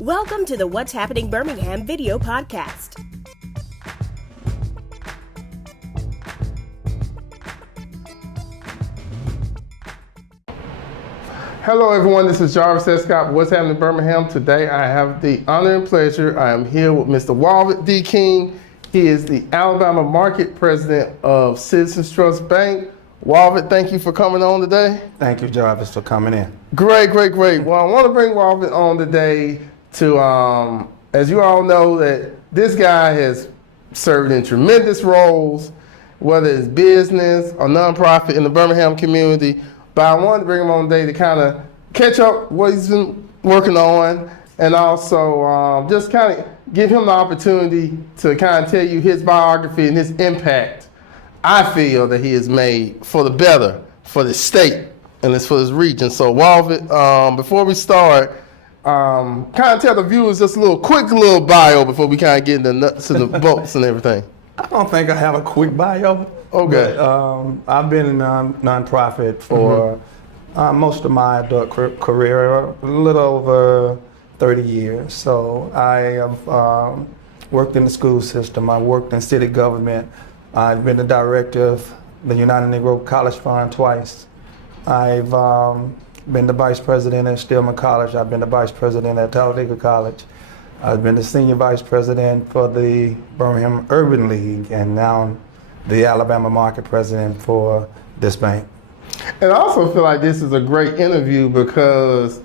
Welcome to the What's Happening Birmingham video podcast. Hello everyone, this is Jarvis Escott, What's Happening Birmingham. Today I have the honor and pleasure, I am here with Mr. Walvid King. He is the Alabama Market President of Citizens Trust Bank. Walvid, thank you for coming on today. Thank you, Jarvis, for coming in. Great. Well, I want to bring Walvid on today to, as you all know, that this guy has served in tremendous roles, whether it's business or nonprofit in the Birmingham community. But I wanted to bring him on today to kind of catch up what he's been working on, and also just kind of give him the opportunity to kind of tell you his biography and his impact I feel that he has made for the better for the state and it's for this region. So Walvid, before we start, kind of tell the viewers just a quick little bio before we kind of get into the nuts and the bolts and everything. I don't think I have a quick bio. Okay. But, I've been in nonprofit for most of my adult career, a little over 30 years. So I have worked in the school system. I worked in city government. I've been the director of the United Negro College Fund twice. I've been the vice president at Stillman College. I've been the vice president at Talladega College. I've been the senior vice president for the Birmingham Urban League, and now the Alabama Market President for this bank. And I also feel like this is a great interview because,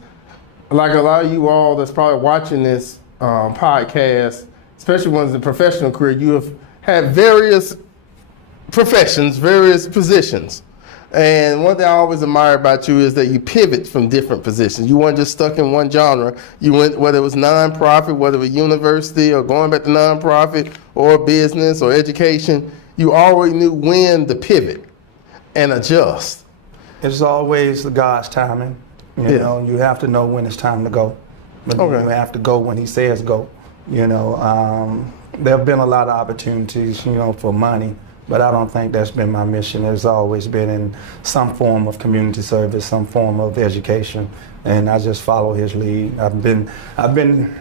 like a lot of you all that's probably watching this podcast, especially ones in professional career, you have had various professions, various positions. And one thing I always admire about you is that you pivot from different positions. You weren't just stuck in one genre. You went, whether it was nonprofit, whether it was university or going back to nonprofit or business or education, you already knew when to pivot and adjust. It's always God's timing. You know, you have to know when it's time to go. But you have to go when he says go. You know, there have been a lot of opportunities, you know, for money, but I don't think that's been my mission. It's always been in some form of community service, some form of education, and I just follow his lead. I've been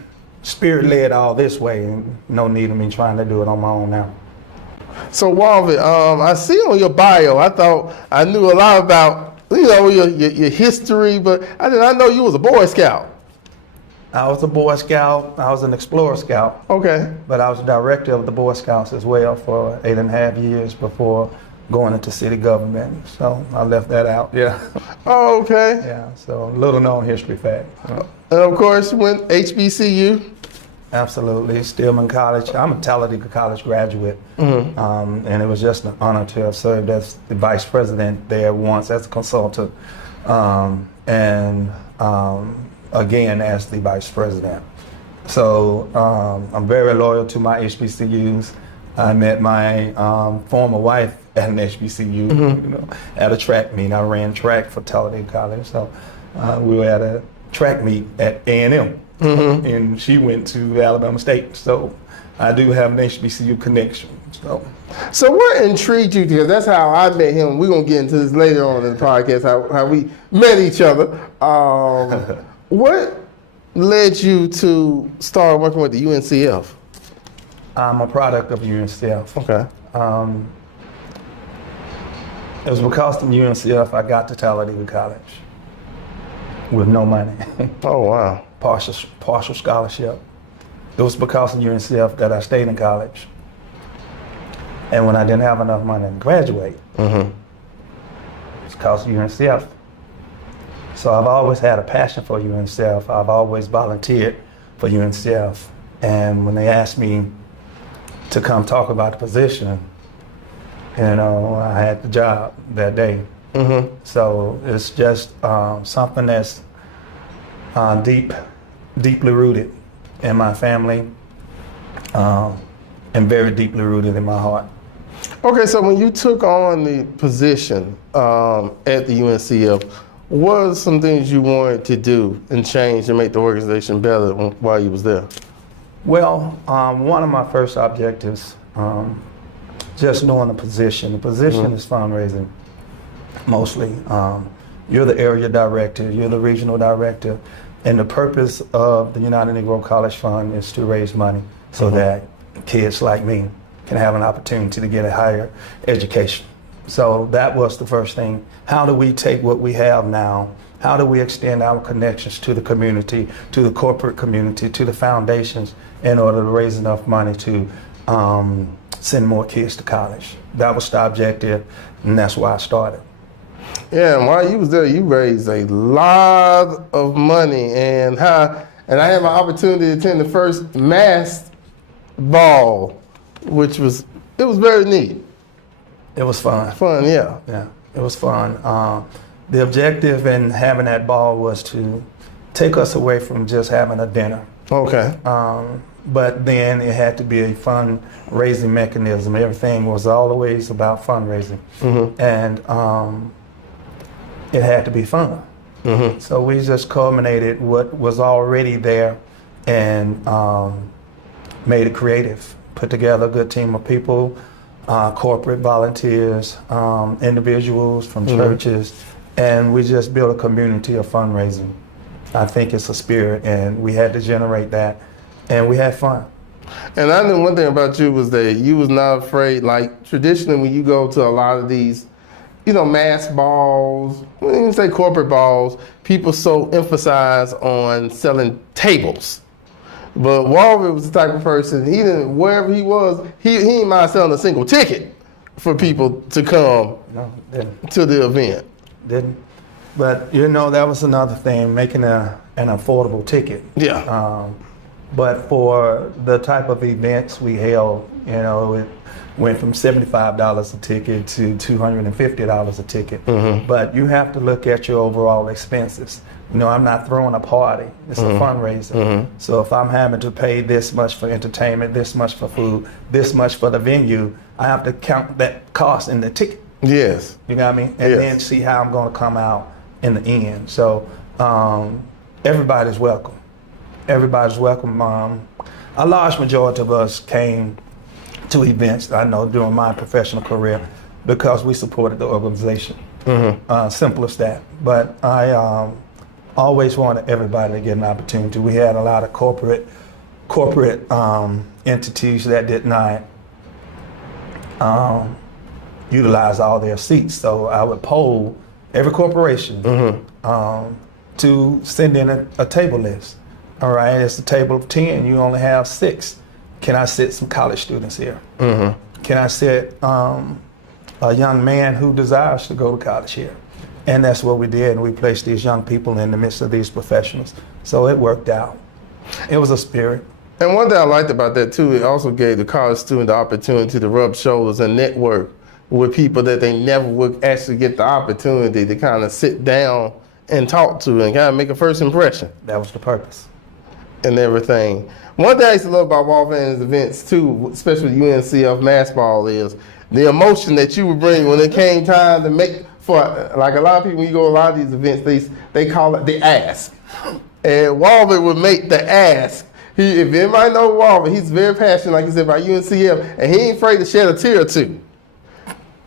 spirit-led all this way, and no need of me trying to do it on my own now. So Walvid, I see on your bio, I thought I knew a lot about, you know, your history, but I did not know you was a Boy Scout. I was a Boy Scout. I was an Explorer Scout. Okay. But I was director of the Boy Scouts as well for 8.5 years before going into city government. So I left that out. Yeah. Oh, okay. Yeah. So little known history fact. And of course, you went HBCU. Absolutely. Stillman College. I'm a Talladega College graduate. And it was just an honor to have served as the vice president there once as a consultant. Again as the vice president. So I'm very loyal to my HBCUs. I met my former wife at an HBCU, you know, at a track meet. I ran track for Talladega College. So we were at a track meet at A&M, and she went to Alabama State. So I do have an HBCU connection. So what intrigued you? Because that's how I met him. We're going to get into this later on in the podcast, how we met each other. What led you to start working with the UNCF? I'm a product of UNCF. Okay. It was because of UNCF I got to Talladega College with no money. Oh, wow. Partial scholarship. It was because of UNCF that I stayed in college. And when I didn't have enough money to graduate, it's because of UNCF. So I've always had a passion for UNCF. I've always volunteered for UNCF. And when they asked me to come talk about the position, you know, I had the job that day. So it's just something that's deeply rooted in my family and very deeply rooted in my heart. Okay, so when you took on the position at the UNCF, what are some things you wanted to do and change to make the organization better while you was there? Well, one of my first objectives, just knowing the position. The position is fundraising, mostly. You're the area director, you're the regional director, And the purpose of the United Negro College Fund is to raise money so that kids like me can have an opportunity to get a higher education. So that was the first thing. How do we take what we have now? How do we extend our connections to the community, to the corporate community, to the foundations in order to raise enough money to send more kids to college? That was the objective, and that's why I started. Yeah, and while you was there, you raised a lot of money, and I had my opportunity to attend the first mass ball, which was very neat. It was fun. Fun, yeah. Yeah, it was fun. The objective in having that ball was to take us away from just having a dinner. Okay. But then it had to be a fundraising mechanism. Everything was always about fundraising. And it had to be fun. So we just culminated what was already there and made it creative. Put together a good team of people, corporate volunteers, individuals from churches, and we just built a community of fundraising. I think it's a spirit, and we had to generate that, and we had fun. And I knew one thing about you was that you was not afraid. Like traditionally, when you go to a lot of these, mass balls, we didn't even say corporate balls, people so emphasize on selling tables. But Walvid was the type of person, he didn't, wherever he was, he didn't mind selling a single ticket for people to come to the event. Didn't. But that was another thing, making an affordable ticket. Yeah. But for the type of events we held, it went from $75 a ticket to $250 a ticket. But you have to look at your overall expenses. I'm not throwing a party. It's a fundraiser. So if I'm having to pay this much for entertainment, this much for food, this much for the venue, I have to count that cost in the ticket. Yes. You know what I mean? And then see how I'm going to come out in the end. So everybody's welcome. Everybody's welcome. A large majority of us came to events, I know, during my professional career because we supported the organization. Simple as that. But I always wanted everybody to get an opportunity. We had a lot of corporate entities that did not utilize all their seats. So I would poll every corporation to send in a table list. All right, it's a table of 10, you only have 6. Can I sit some college students here? Can I sit a young man who desires to go to college here? And that's what we did, and we placed these young people in the midst of these professionals. So it worked out. It was a spirit. And one thing I liked about that too, it also gave the college student the opportunity to rub shoulders and network with people that they never would actually get the opportunity to kind of sit down and talk to and kind of make a first impression. That was the purpose. And everything. One thing I used to love about Walvid's events too, especially UNCF mass ball, is the emotion that you would bring when it came time to make, for like a lot of people, when you go to a lot of these events, they call it the ask. And Walvid would make the ask. If anybody knows Walvid, he's very passionate, like you said, about UNCF, and he ain't afraid to shed a tear or two.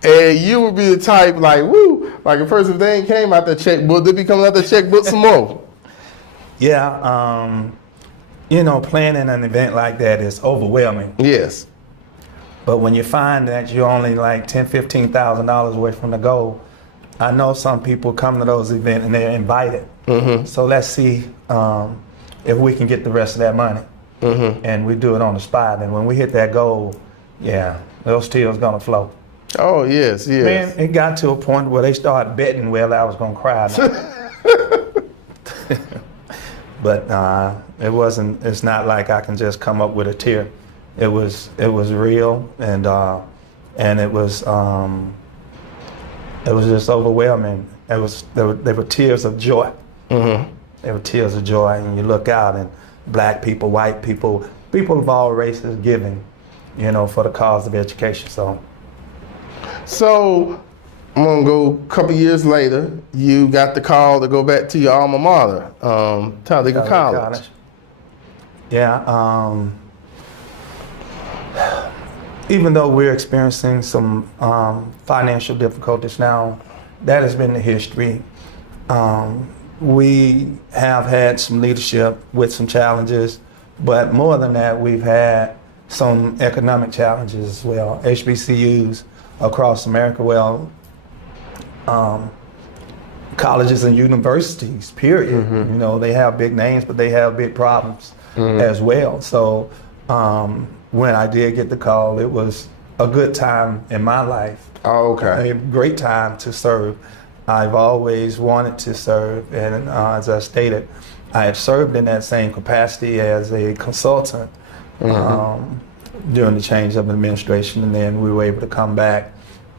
And you would be the type like, woo, like a person, if they ain't came out the checkbook, they'd be coming out the checkbook some more. Yeah, planning an event like that is overwhelming. Yes. But when you find that you're only like $10,000, $15,000 away from the goal, I know some people come to those events and they're invited. So let's see if we can get the rest of that money. And we do it on the spot. And when we hit that goal, yeah, those tears gonna flow. Oh, yes, yes. Man, it got to a point where they started betting whether I was gonna cry. But it's not like I can just come up with a tear. It was real, and it was just overwhelming. They were tears of joy. They were tears of joy, and you look out, and black people, white people, people of all races giving, for the cause of education. So I'm gonna go a couple years later. You got the call to go back to your alma mater, Talladega College. Yeah. Even though we're experiencing some financial difficulties now, that has been the history. we have had some leadership with some challenges, but more than that, we've had some economic challenges as well. HBCUs across America, colleges and universities, period. You know, they have big names, but they have big problems as well. So when I did get the call, it was a good time in my life. Oh, okay. A great time to serve. I've always wanted to serve, and as I stated, I had served in that same capacity as a consultant during the change of administration, and then we were able to come back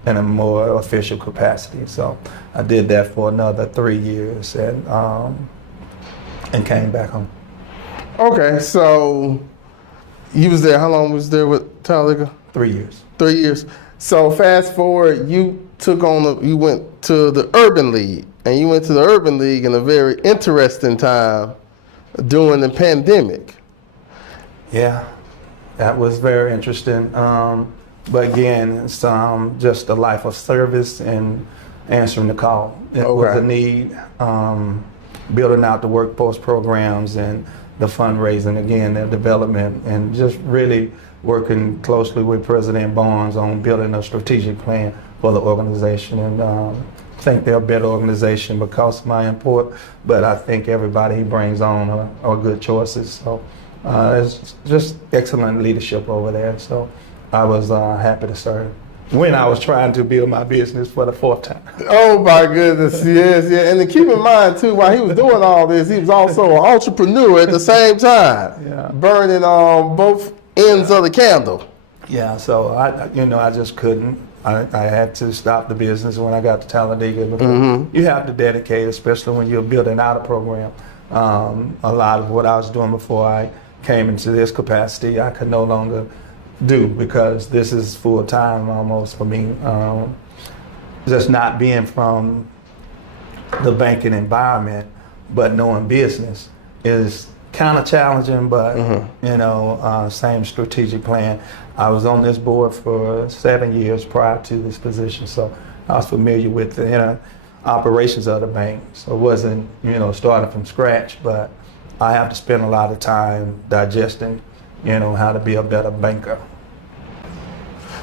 in a more official capacity. So I did that for another 3 years, and came back home. Okay, so you was there. How long was there with Talladega? 3 years. 3 years. So fast forward, you went to the Urban League, and you went to the Urban League in a very interesting time during the pandemic. Yeah, that was very interesting. But again, it's just a life of service and answering the call. It was a need, building out the workforce programs and the fundraising, again, the development, and just really working closely with President Barnes on building a strategic plan for the organization. And I think they're a better organization because of my input, but I think everybody he brings on are good choices. So it's just excellent leadership over there. So I was happy to serve when I was trying to build my business for the 4th time. Oh my goodness, yes, yeah. And to keep in mind too, while he was doing all this, he was also an entrepreneur at the same time, burning on both ends of the candle. Yeah, so I just couldn't. I had to stop the business when I got to Talladega because you have to dedicate, especially when you're building out a program. A lot of what I was doing before I came into this capacity, I could no longer do because this is full time almost for me. Just not being from the banking environment, but knowing business is kind of challenging, but same strategic plan. I was on this board for 7 years prior to this position, so I was familiar with the inner operations of the bank. So it wasn't, starting from scratch, but I have to spend a lot of time digesting, how to be a better banker.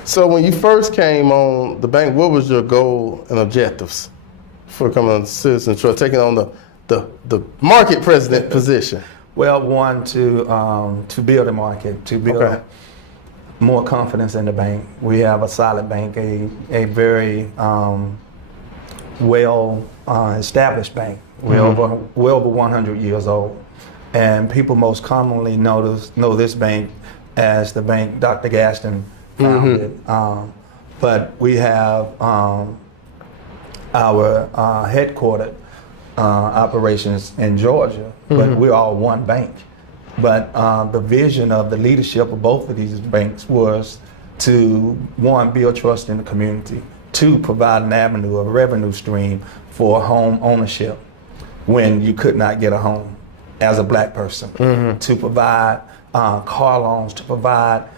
So when you first came on the bank, what was your goal and objectives for coming on Citizen Trust, taking on the market president position? Well, one, to build a market, to build more confidence in the bank. We have a solid bank, a very well established bank. We're over 100 years old. And people most commonly know this bank as the bank Dr. Gaston founded. But we have our headquartered operations in Georgia, but we're all one bank. But the vision of the leadership of both of these banks was to, one, build trust in the community, two, provide an avenue, a revenue stream for home ownership when you could not get a home as a black person, to provide car loans, to provide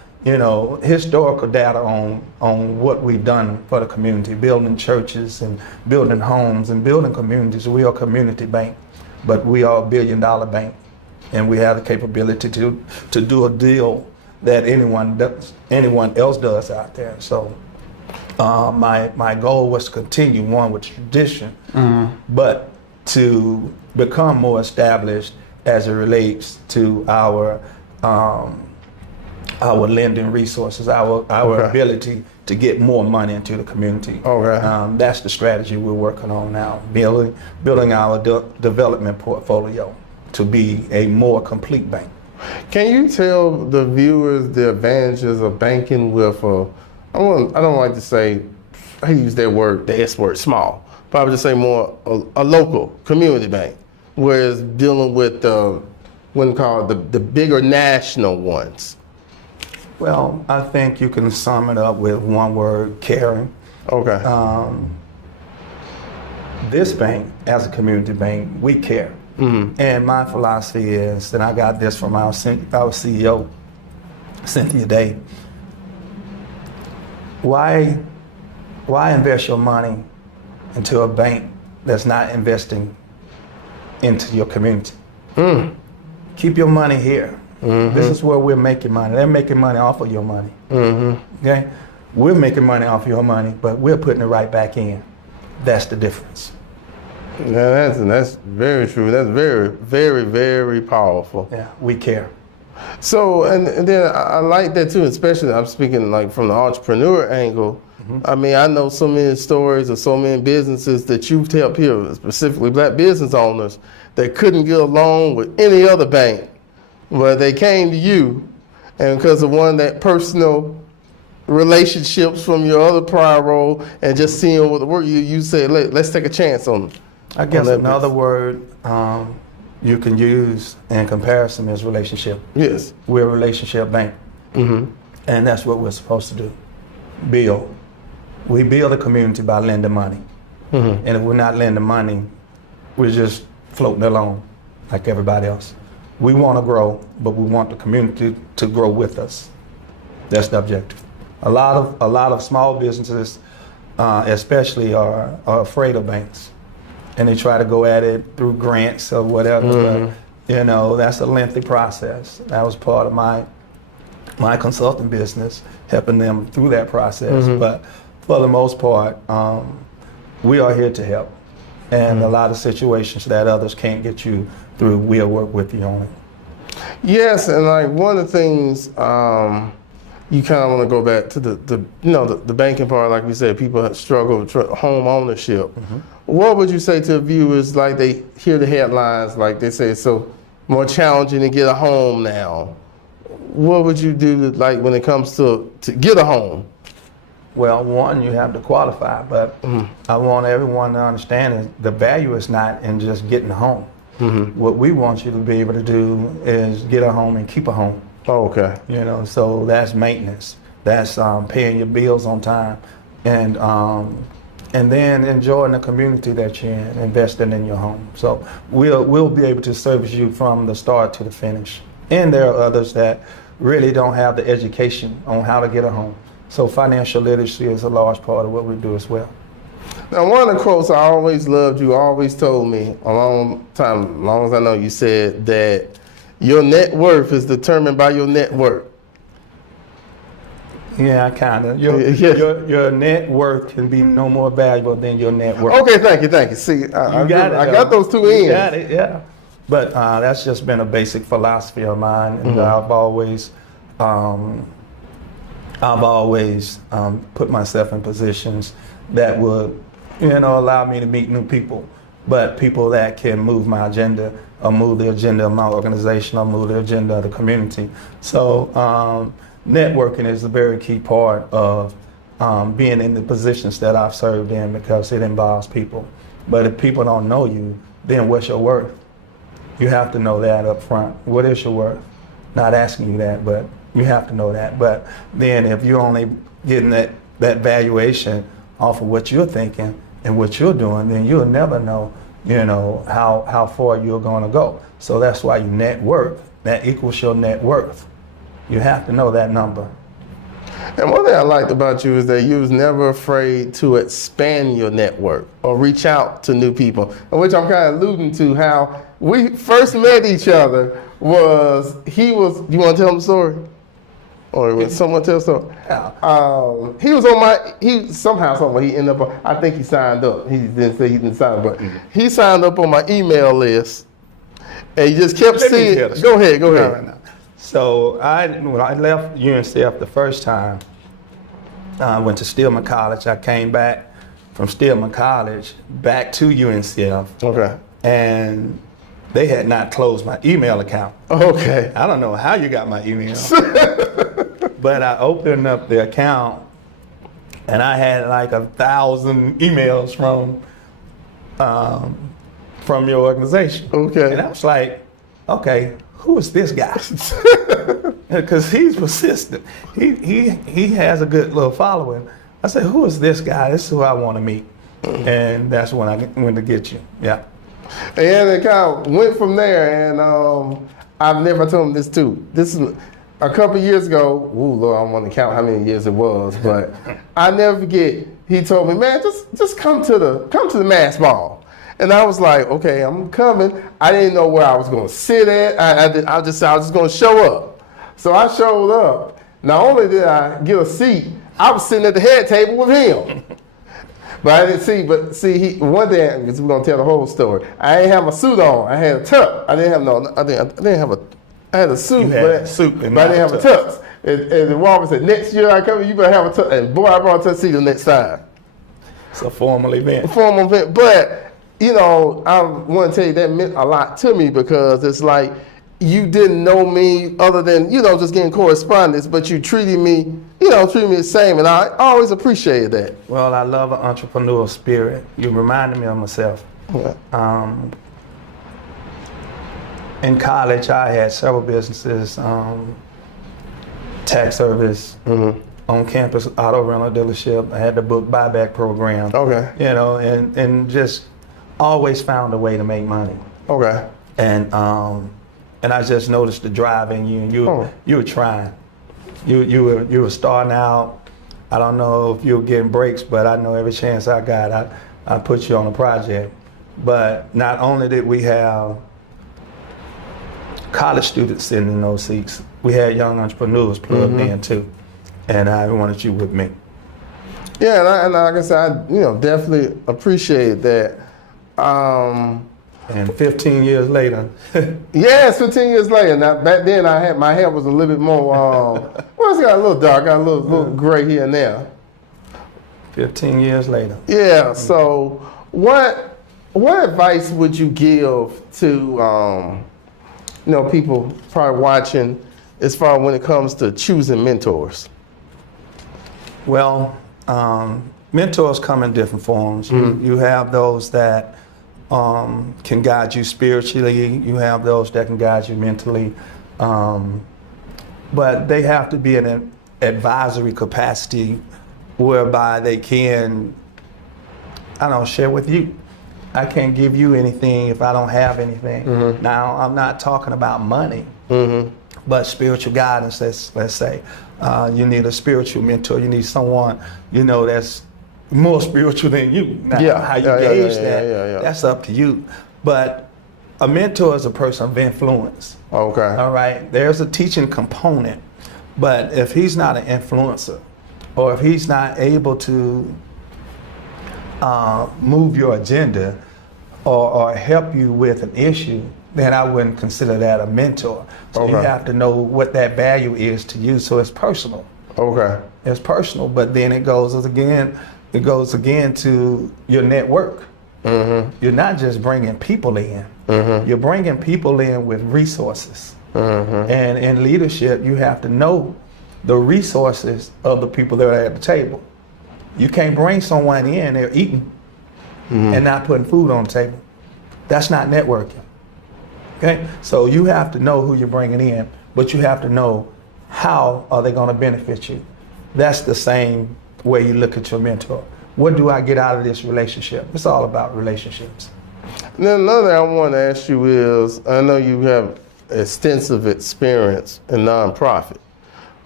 historical data on what we've done for the community, building churches and building homes and building communities. We are a community bank, but we are $1 billion bank, and we have the capability to do a deal that anyone else does out there. So my goal was to continue one with tradition, but to become more established as it relates to our lending resources, our ability to get more money into the community. That's the strategy we're working on now, building our development portfolio to be a more complete bank. Can you tell the viewers the advantages of banking with I don't like to say, I use that word, the S word, small, but I would just say more a local community bank, whereas dealing with the bigger national ones? Well, I think you can sum it up with one word: caring. This bank, as a community bank, we care. And my philosophy is, and I got this from our CEO, Cynthia Day, why invest your money into a bank that's not investing into your community. Keep your money here. This is where we're making money. They're making money off of your money. Okay? We're making money off of your money, but we're putting it right back in. That's the difference. Yeah, that's very true. That's very, very, very powerful. Yeah, we care. So, and then I like that too, especially I'm speaking like from the entrepreneur angle. I mean, I know so many stories of so many businesses that you've helped here, specifically black business owners, that couldn't get along with any other bank, but they came to you, and because of one of that personal relationships from your other prior role and just seeing what the work you said, let's take a chance on them. I guess another word you can use in comparison is relationship. Yes. We're a relationship bank. And that's what we're supposed to do. Build. We build a community by lending money. And if we're not lending money, we're just floating along like everybody else. We want to grow, but we want the community to grow with us. That's the objective. A lot of small businesses, especially, are afraid of banks. And they try to go at it through grants or whatever. But, you know, that's a lengthy process. That was part of my consulting business, helping them through that process. But for the most part, we are here to help. And a lot of situations that others can't get you through, we'll work with you on it. Yes, and like one of the things you kind of want to go back to the banking part, like we said, people struggle with home ownership. What would you say to viewers, like they hear the headlines, like they say it's so more challenging to get a home now? What would you do like when it comes to get a home? Well, one, you have to qualify, but I want everyone to understand that the value is not in just getting a home. What we want you to be able to do is get a home and keep a home. Oh, okay. You know, so that's maintenance. That's paying your bills on time, and then enjoying the community that you're in, investing in your home. So we'll be able to service you from the start to the finish. And there are others that really don't have the education on how to get a home. So financial literacy is a large part of what we do as well. Now, one of the quotes I always loved, you always told me a long time, as long as I know, you said that your net worth is determined by your net worth. Yeah, kind of. Your net worth can be no more valuable than your net worth. Okay, thank you. See, I got those two ends. You got it, yeah. But that's just been a basic philosophy of mine, and I've always put myself in positions that would, allow me to meet new people, but people that can move my agenda or move the agenda of my organization or move the agenda of the community. So networking is a very key part of being in the positions that I've served in, because it involves people. But if people don't know you, then what's your worth? You have to know that up front. What is your worth? Not asking you that, but you have to know that. But then if you're only getting that valuation off of what you're thinking and what you're doing, then you'll never know, how far you're going to go. So that's why you net worth. That equals your net worth. You have to know that number. And one thing I liked about you is that you was never afraid to expand your network or reach out to new people, which I'm kind of alluding to how we first met each other you want to tell them the story? Or would someone tell the story? He somehow he ended up, I think he signed up. He didn't say he didn't sign up, but he signed up on my email list, and he just kept seeing. Go ahead. No. So when I left UNCF the first time, I went to Stillman College. I came back from Stillman College back to UNCF. Okay. And they had not closed my email account. Okay. I don't know how you got my email. But I opened up the account, and I had like 1,000 emails from your organization. Okay. And I was like, okay, who is this guy? Because he's persistent. He has a good little following. I said, who is this guy? This is who I want to meet. And that's when I went to get you. Yeah. And it kind of went from there, and I've never told him this too. This is a couple years ago. Ooh, Lord, I don't want to count how many years it was, but I never forget. He told me, man, just come to the mass ball. And I was like, okay, I'm coming. I didn't know where I was going to sit at. I was just going to show up. So I showed up. Not only did I get a seat, I was sitting at the head table with him. But I didn't see. But see, one day, because we're gonna tell the whole story. I didn't have my suit on. I had a tux. I had a suit, but I didn't have a tux. And the Walvid said, next year I come, you better have a tux. And boy, I brought a tuxedo next time. It's a formal event. But you know, I want to tell you that meant a lot to me because it's like you didn't know me other than just getting correspondence, but you treated me the same, and I always appreciated that. Well, I love an entrepreneurial spirit. You reminded me of myself. Yeah. In college, I had several businesses, tax service, on-campus auto rental dealership. I had the book buyback program. Okay. And just always found a way to make money. Okay. And I just noticed the drive in you, and you were trying. You were starting out. I don't know if you were getting breaks, but I know every chance I got, I put you on a project. But not only did we have college students sitting in those seats, we had young entrepreneurs plugged in too, and I wanted you with me. Yeah, and like I said, I definitely appreciate that. And 15 years later. Yes, 15 years later. Now back then, my hair was a little bit more. Well, it's got a little dark, got a little gray here and there. 15 years later. Yeah. So, what advice would you give to people probably watching, as far as when it comes to choosing mentors? Well, mentors come in different forms. You have those that can guide you spiritually. You have those that can guide you mentally. But they have to be in an advisory capacity whereby they can, share with you. I can't give you anything if I don't have anything. Now, I'm not talking about money, but spiritual guidance, let's say. You need a spiritual mentor. You need someone, that's more spiritual than you. Now, how you gauge that, that's up to you. But a mentor is a person of influence. Okay. All right. There's a teaching component, but if he's not an influencer, or if he's not able to move your agenda or help you with an issue, then I wouldn't consider that a mentor. So you have to know what that value is to you. So it's personal. Okay. It's personal, but then it goes again to your network. You're not just bringing people in. You're bringing people in with resources. And in leadership, you have to know the resources of the people that are at the table. You can't bring someone in, they're eating and not putting food on the table. That's not networking. Okay? So you have to know who you're bringing in, but you have to know how are they going to benefit you. That's the same way you look at your mentor. What do I get out of this relationship? It's all about relationships. And then another thing I want to ask you is, I know you have extensive experience in nonprofit,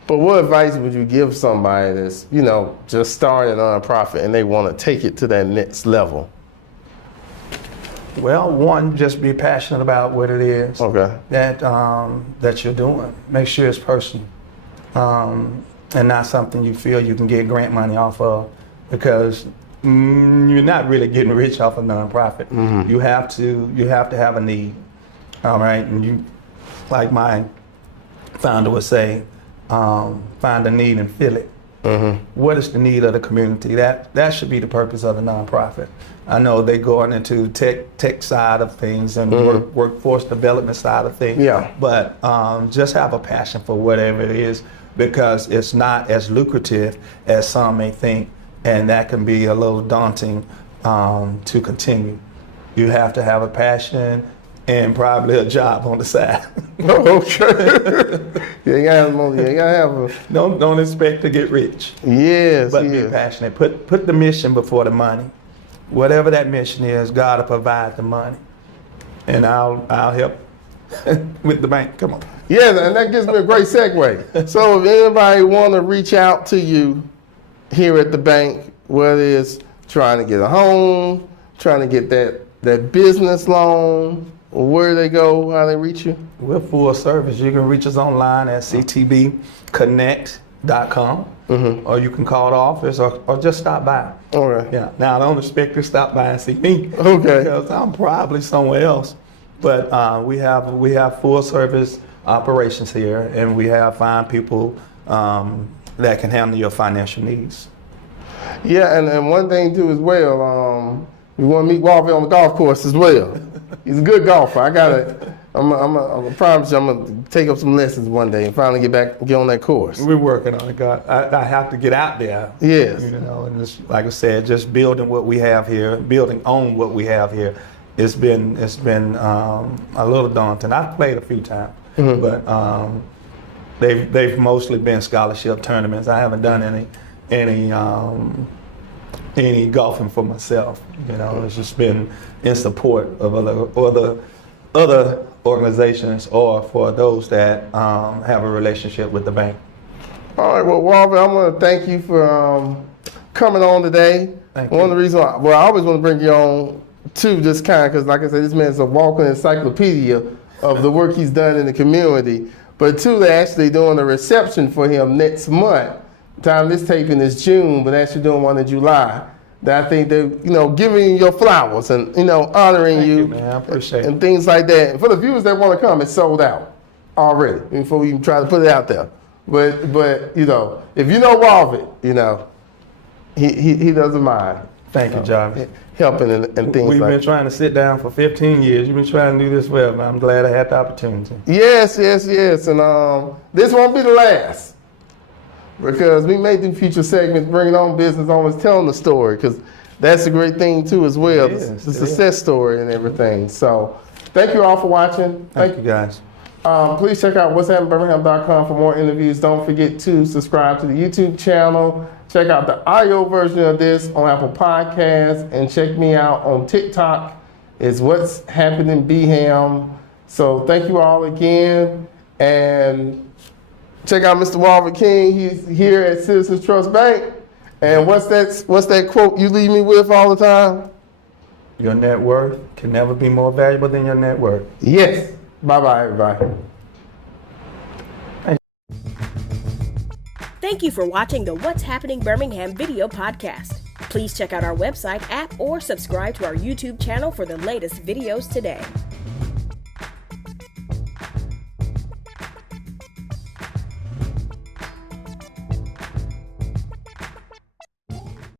but what advice would you give somebody that's, just starting a nonprofit and they want to take it to that next level? Well, one, just be passionate about what it is that you're doing. Make sure it's personal. And not something you feel you can get grant money off of, because you're not really getting rich off a nonprofit. You have to have a need. All right, and you, like my founder would say, find a need and fill it. What is the need of the community? That should be the purpose of the nonprofit. I know they going into tech side of things and workforce development side of things. Yeah. But just have a passion for whatever it is, because it's not as lucrative as some may think, and that can be a little daunting to continue. You have to have a passion and probably a job on the side. Okay. You gotta have a... Don't expect to get rich. Yes. But be passionate. Put the mission before the money. Whatever that mission is, God will provide the money, and I'll help with the bank. Come on. Yeah, and that gives me a great segue. So if anybody want to reach out to you here at the bank, whether it's trying to get a home, trying to get that that business loan, where they go, how they reach you? We're full service. You can reach us online at ctbconnect.com, or you can call the office or just stop by. All right. Yeah. Now, I don't expect you to stop by and see me. Okay. Because I'm probably somewhere else. But we have full service operations here, and we have fine people that can handle your financial needs. Yeah, and one thing too as well, we want to meet Walvid on the golf course as well. He's a good golfer. I promise you, I'm gonna take up some lessons one day and finally get on that course. We're working on it, God. I have to get out there. Yes. You know, and it's, like I said, just building what we have here, building on what we have here. It's been a little daunting. I've played a few times, but they've mostly been scholarship tournaments. I haven't done any golfing for myself. You know, it's just been in support of other organizations or for those that have a relationship with the bank. All right, well, Walvid, I want to thank you for coming on today. Thank you. One of the reasons I always want to bring you on too, just kind of because, like I said, this man's a walking encyclopedia of the work he's done in the community. But two, they're actually doing a reception for him next month. Time this taping is June, but actually doing one in July. That I think they're, giving you your flowers and, honoring Thank you. you, man. I appreciate and it. things like that. And for the viewers that want to come, it's sold out already before we even try to put it out there. But if you know Walvid, he doesn't mind. Thank you, Jarvis. Helping and things We've like been trying to sit down for 15 years. You've been trying to do this well, man. I'm glad I had the opportunity. Yes. And this won't be the last. Because we may do future segments, bringing on business owners, telling the story, because that's a great thing too as well, the success story and everything. So thank you all for watching. Thank you, guys. Please check out what'shappenedbirmingham.com for more interviews. Don't forget to subscribe to the YouTube channel. Check out the audio version of this on Apple Podcasts, and check me out on TikTok. It's What's Happening Beham. So thank you all again, and check out Mr. Walvid King. He's here at Citizens Trust Bank. And what's that quote you leave me with all the time? Your net worth can never be more valuable than your net worth. Yes. Bye-bye, everybody. Thank you for watching the What's Happening Birmingham video podcast. Please check out our website, app, or subscribe to our YouTube channel for the latest videos today.